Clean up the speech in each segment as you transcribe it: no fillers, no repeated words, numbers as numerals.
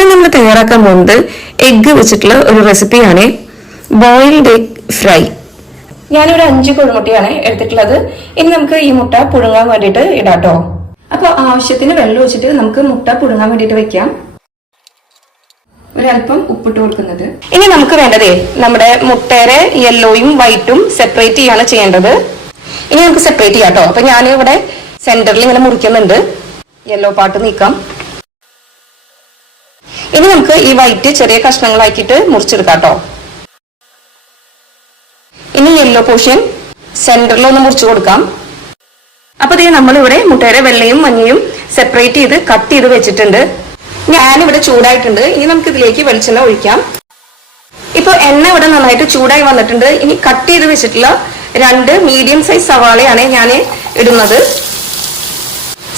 ഇന്ന് നമ്മൾ തയ്യാറാക്കാൻ പോകുന്നത് എഗ്ഗ് വെച്ചിട്ടുള്ള ഒരു റെസിപ്പിയാണ്, ബോയിൽഡ് എഗ് ഫ്രൈ. ഞാനൊരു 5 കോഴിമുട്ടയാണ് എടുത്തിട്ടുള്ളത്. ഇനി നമുക്ക് ഈ മുട്ട പുഴുങ്ങാൻ വേണ്ടിയിട്ട് ഇടാട്ടോ. അപ്പൊ ആവശ്യത്തിന് വെള്ളം ഒഴിച്ചിട്ട് നമുക്ക് മുട്ട പുഴുങ്ങാൻ വേണ്ടിയിട്ട് വെക്കാം. ഒരല്പം ഉപ്പിട്ട് കൊടുക്കുന്നത്. ഇനി നമുക്ക് വേണ്ടതേ നമ്മുടെ മുട്ടയുടെ യെല്ലോയും വൈറ്റും സെപ്പറേറ്റ് ചെയ്യാണ് ചെയ്യേണ്ടത്. ഇനി നമുക്ക് സെപ്പറേറ്റ് ചെയ്യാം കേട്ടോ. അപ്പൊ ഞാൻ ഇവിടെ സെന്ററിൽ ഇങ്ങനെ മുറിക്കുന്നുണ്ട്. Yellow part നീക്കാം. ഇനി നമുക്ക് ഈ വൈറ്റ് ചെറിയ കഷ്ണങ്ങളാക്കിയിട്ട് മുറിച്ചെടുക്കാം കേട്ടോ. ഇനി യെല്ലോ പോർഷൻ സെന്ററിൽ ഒന്ന് മുറിച്ചു കൊടുക്കാം. അപ്പൊ ഇത് നമ്മളിവിടെ മുട്ടയുടെ വെള്ളയും മഞ്ഞയും സെപ്പറേറ്റ് ചെയ്ത് കട്ട് ചെയ്ത് വെച്ചിട്ടുണ്ട്. ഞാനിവിടെ ചൂടായിട്ടുണ്ട്. ഇനി നമുക്ക് ഇതിലേക്ക് വെളിച്ചെണ്ണ ഒഴിക്കാം. ഇപ്പൊ എണ്ണ ഇവിടെ നന്നായിട്ട് ചൂടായി വന്നിട്ടുണ്ട്. ഇനി കട്ട് ചെയ്ത് വെച്ചിട്ടുള്ള 2 മീഡിയം സൈസ് സവാളയാണ് ഞാൻ ഇടുന്നത്.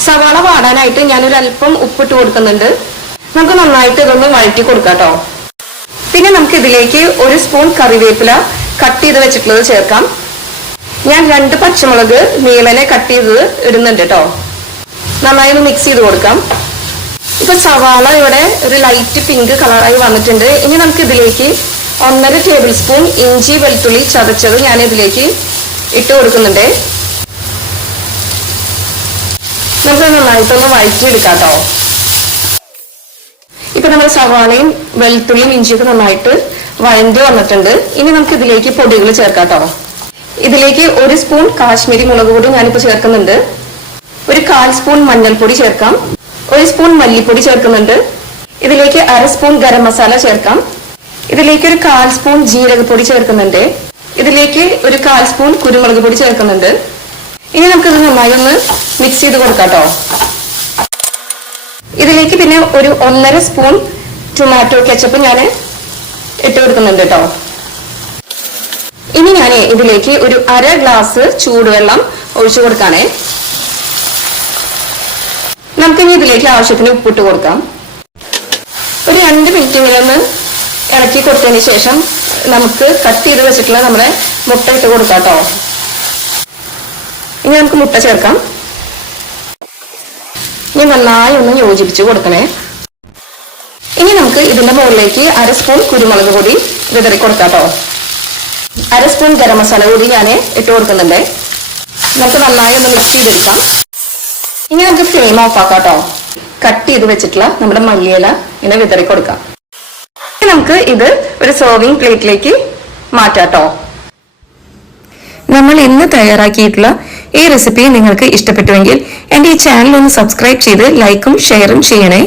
സവാള വാടാനായിട്ട് ഞാനൊരു അല്പം ഉപ്പിട്ട് കൊടുക്കുന്നുണ്ട്. നമുക്ക് നന്നായിട്ട് ഇതൊന്ന് വഴറ്റി കൊടുക്കാം കേട്ടോ. പിന്നെ നമുക്ക് ഇതിലേക്ക് 1 സ്പൂൺ കറിവേപ്പില കട്ട് ചെയ്ത് വെച്ചിട്ടുള്ളത് ചേർക്കാം. ഞാൻ 2 പച്ചമുളക് നീളനെ കട്ട് ചെയ്ത് ഇടുന്നുണ്ട് കേട്ടോ. നന്നായി ഒന്ന് മിക്സ് ചെയ്ത് കൊടുക്കാം. ഇപ്പൊ സവാള ഇവിടെ ഒരു ലൈറ്റ് പിങ്ക് കളറായി വന്നിട്ടുണ്ട്. ഇനി നമുക്ക് ഇതിലേക്ക് 1.5 ടേബിൾ സ്പൂൺ ഇഞ്ചി വെളുത്തുള്ളി ചതച്ചത് ഞാൻ ഇതിലേക്ക് ഇട്ട് കൊടുക്കുന്നുണ്ട്. നമുക്ക് നന്നായിട്ടൊന്ന് വഴറ്റിയെടുക്കാം കേട്ടോ. ഇപ്പൊ നമ്മൾ സവാളയും വെളുത്തുള്ളിയും ഇഞ്ചിയൊക്കെ നന്നായിട്ട് വഴണ്ടി വന്നിട്ടുണ്ട്. ഇനി നമുക്ക് ഇതിലേക്ക് പൊടികൾ ചേർക്കാം കേട്ടോ. ഇതിലേക്ക് 1 സ്പൂൺ കാശ്മീരി മുളക് പൊടി ഞാനിപ്പോ ചേർക്കുന്നുണ്ട്. ഒരു 1/4 സ്പൂൺ മഞ്ഞൾപ്പൊടി ചേർക്കാം. 1 സ്പൂൺ മല്ലിപ്പൊടി ചേർക്കുന്നുണ്ട്. ഇതിലേക്ക് 1/2 സ്പൂൺ ഗരം മസാല ചേർക്കാം. ഇതിലേക്ക് ഒരു 1/4 സ്പൂൺ ജീരകപ്പൊടി ചേർക്കുന്നുണ്ട്. ഇതിലേക്ക് ഒരു 1/4 സ്പൂൺ കുരുമുളക് പൊടി ചേർക്കുന്നുണ്ട്. ഇനി നമുക്കിത് നന്നായി ഒന്ന് മിക്സ് ചെയ്ത് കൊടുക്കാം കേട്ടോ. ഇതിലേക്ക് പിന്നെ ഒരു 1.5 സ്പൂൺ ടൊമാറ്റോ കെച്ചപ്പ് ഞാൻ ഇട്ട് കൊടുക്കുന്നുണ്ട് കേട്ടോ. ഇനി ഞാൻ ഇതിലേക്ക് ഒരു 1/2 ഗ്ലാസ് ചൂടുവെള്ളം ഒഴിച്ചു കൊടുക്കാനേ. നമുക്കിനി ഇതിലേക്ക് ആവശ്യത്തിന് ഉപ്പിട്ട് കൊടുക്കാം. ഒരു 2 മിനിറ്റ് ഇങ്ങനെ ഒന്ന് ഇളക്കി കൊടുത്തതിന് ശേഷം നമുക്ക് കട്ട് ചെയ്ത് വെച്ചിട്ടുള്ള നമ്മുടെ മുട്ട ഇട്ട് കൊടുക്കാം കേട്ടോ. ഇനി നമുക്ക് മുട്ട ചേർക്കാം. ഇനി നന്നായി ഒന്ന് യോജിപ്പിച്ച് കൊടുക്കണേ. ഇനി നമുക്ക് ഇതിന്റെ മുകളിലേക്ക് 1/2 സ്പൂൺ കുരുമുളക് പൊടി വിതറി കൊടുക്കാം കേട്ടോ. 1/2 സ്പൂൺ ഗരം മസാല കൂടി ഞാൻ ഇട്ട് കൊടുക്കുന്നുണ്ട്. നമുക്ക് നന്നായി ഒന്ന് മിക്സ് ചെയ്തെടുക്കാം. ഇനി നമുക്ക് ഫ്ലെയിം ഓഫ് ആക്കാം കേട്ടോ. കട്ട് ചെയ്ത് വെച്ചിട്ടുള്ള നമ്മുടെ മല്ലിയില ഇങ്ങനെ വിതറി കൊടുക്കാം. നമുക്ക് ഇത് ഒരു സെർവിങ് പ്ലേറ്റിലേക്ക് മാറ്റാം കേട്ടോ. നമ്മൾ ഇന്ന് തയ്യാറാക്കിയിട്ടുള്ള ഈ റെസിപ്പി നിങ്ങൾക്ക് ഇഷ്ടപ്പെട്ടുവെങ്കിൽ എന്റെ ഈ ചാനൽ ഒന്ന് സബ്സ്ക്രൈബ് ചെയ്ത് ലൈക്കും ഷെയറും ചെയ്യണേ.